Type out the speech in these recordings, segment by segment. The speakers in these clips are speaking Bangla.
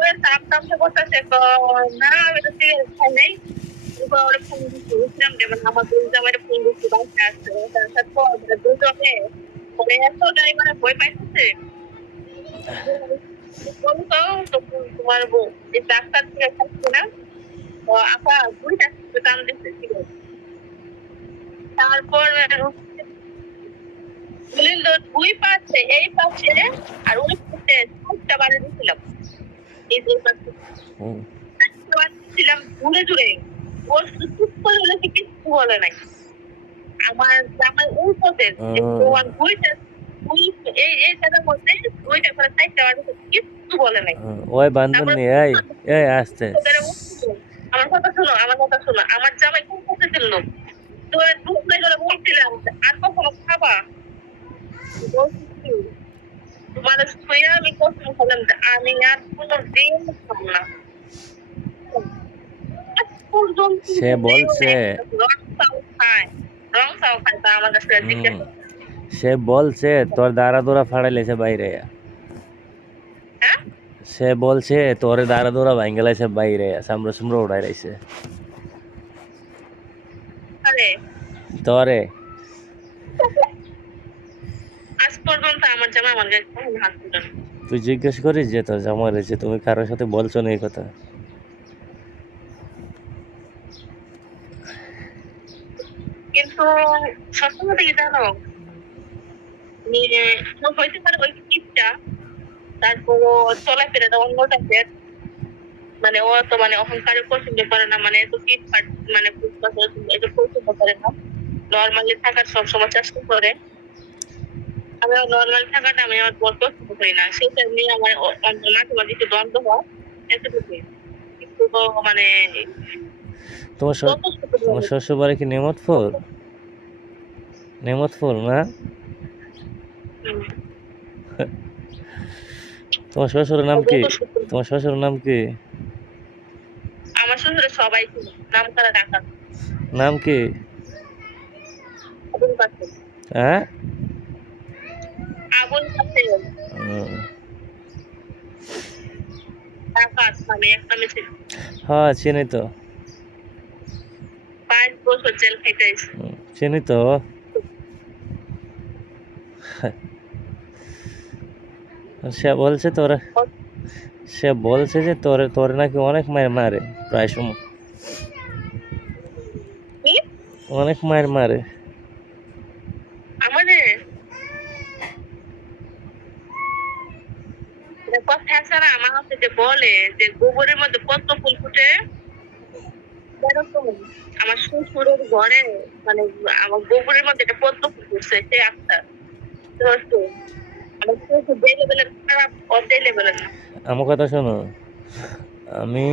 তারপর তোমার বউ এই থেকে তারপর দুই পাশে এই পাশে আর ওই পাশে চারটা বাড়ি দিয়েছিলাম এই দুই পাশে হুম। চারটা বাড়ি দিয়েছিলাম জুড়ে জুড়ে ও শুধু চুপ করে বলেছে কিছু বলে নাই আমার আমার ওই পথে তোমার দুইটা দুই এই এই জায়গার মধ্যে দুইটা করে বলে নাই। হুম, ওই বান্ধবী এই এই আসতে আমার কথা শোনো আমার কথা শোনো। আমার জামাই কোন করতে ছিল তোর দুধ করে বলছিলাম আর কখনো খাবা? তোমার শুয়ে আমি করলাম যে আমি আর কোনো দিন খাব না। সে বলছে। সে বলছে তোর দাঁড়া দৌড়া ফাড়াইলেছে বাইরে। হ্যাঁ? সে বলছে তোরে দাঁড়া দৌড়া ভাঙ্গেলাইছে বাইরে সামরা সুমরা উড়াই রাইছে তোরে। তুই জিজ্ঞেস করিস যে তোর জামা রয়েছে তুমি কারোর সাথে বলছো না এই কথা। কিন্তু সবসময় থেকে জানো? নিয়ে হইতে পারে ওই টিপটা তারপর ও অন্য টাইপের। মানে ও তো মানে অহংকারে পছন্দ করে না মানে এত মানে এটা পছন্দ করে না। নর্মালি থাকার সবসময় চেষ্টা করে। আমি নর্মাল থাকাটা আমি আমার বড় পছন্দ করি না। সেটা নিয়ে আমার মাঝে মাঝে একটু দ্বন্দ্ব হয়। এতটুকুই। কিন্তু মানে তোমার শ্বশুর তোমার বাড়ি কি নেমতফুল নেমতফুল না? তোমার শ্বশুরের নাম কি? তোমার শ্বশুরের নাম কি? আমার শ্বশুরে সবাই নাম করা টাকা নাম কি? হ্যাঁ? হুম। টাকা মানে হ্যাঁ চিনি তো। পাঁচ বছর জেল খেতে চিনি তো। সে বলছে তোরা সে বলছে যে তোরে তোরে নাকি অনেক মায়ের মারে প্রায় সময়। অনেক মায়ের মারে। আমার হচ্ছে যে বলে যে গোবরের মধ্যে কত ফুল ফুটে আমার শ্বশুরের ঘরে মানে আমার গোবরের মধ্যে একটা পদ্ম ফুল ফুটছে সে একটা শ্বশুর আমার কথা শোনো আমি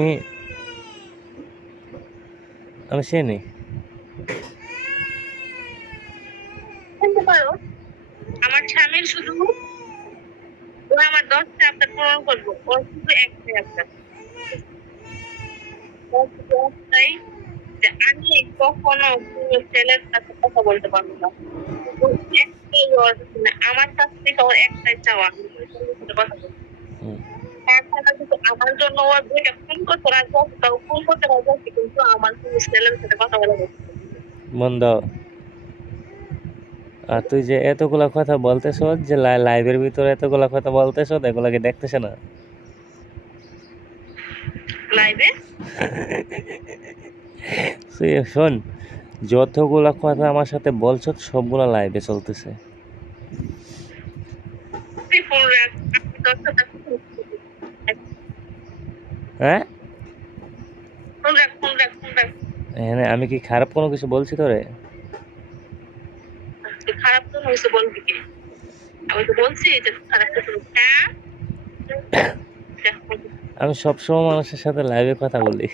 আমি শুনতে পারো আমার স্বামীর শুধু ও আমার দশটা আপনার পূরণ করব। ওর শুধু একটাই আপনার। আমি কখনো ছেলের সাথে কথা বলতে পারব না। আমার কাছ থেকে ওর একটাই চাওয়া। আমি ওর ছেলের সাথে কথা বলব হুম। তাছাড়া কিন্তু আমার জন্য ও দুইটা ফোন করতে রাজি আছে তাও ফোন করতে রাজি আছে কিন্তু আমার কোনো ছেলের সাথে কথা বলা যাচ্ছে আর তুই যে এতগুলা কথা বলতেছ যে লাইভের ভিতরে এতগুলা কথা বলতেছ এগুলাকে দেখতেছে না? লাইভে শোন যতগুলা কথা আমার সাথে বলছো, সবগুলা লাইভে চলতেছে। হ্যাঁ? আমি কি খারাপ কোনো কিছু বলছি তোরে? আমি সবসময় মানুষের সাথে লাইভে কথা বলি।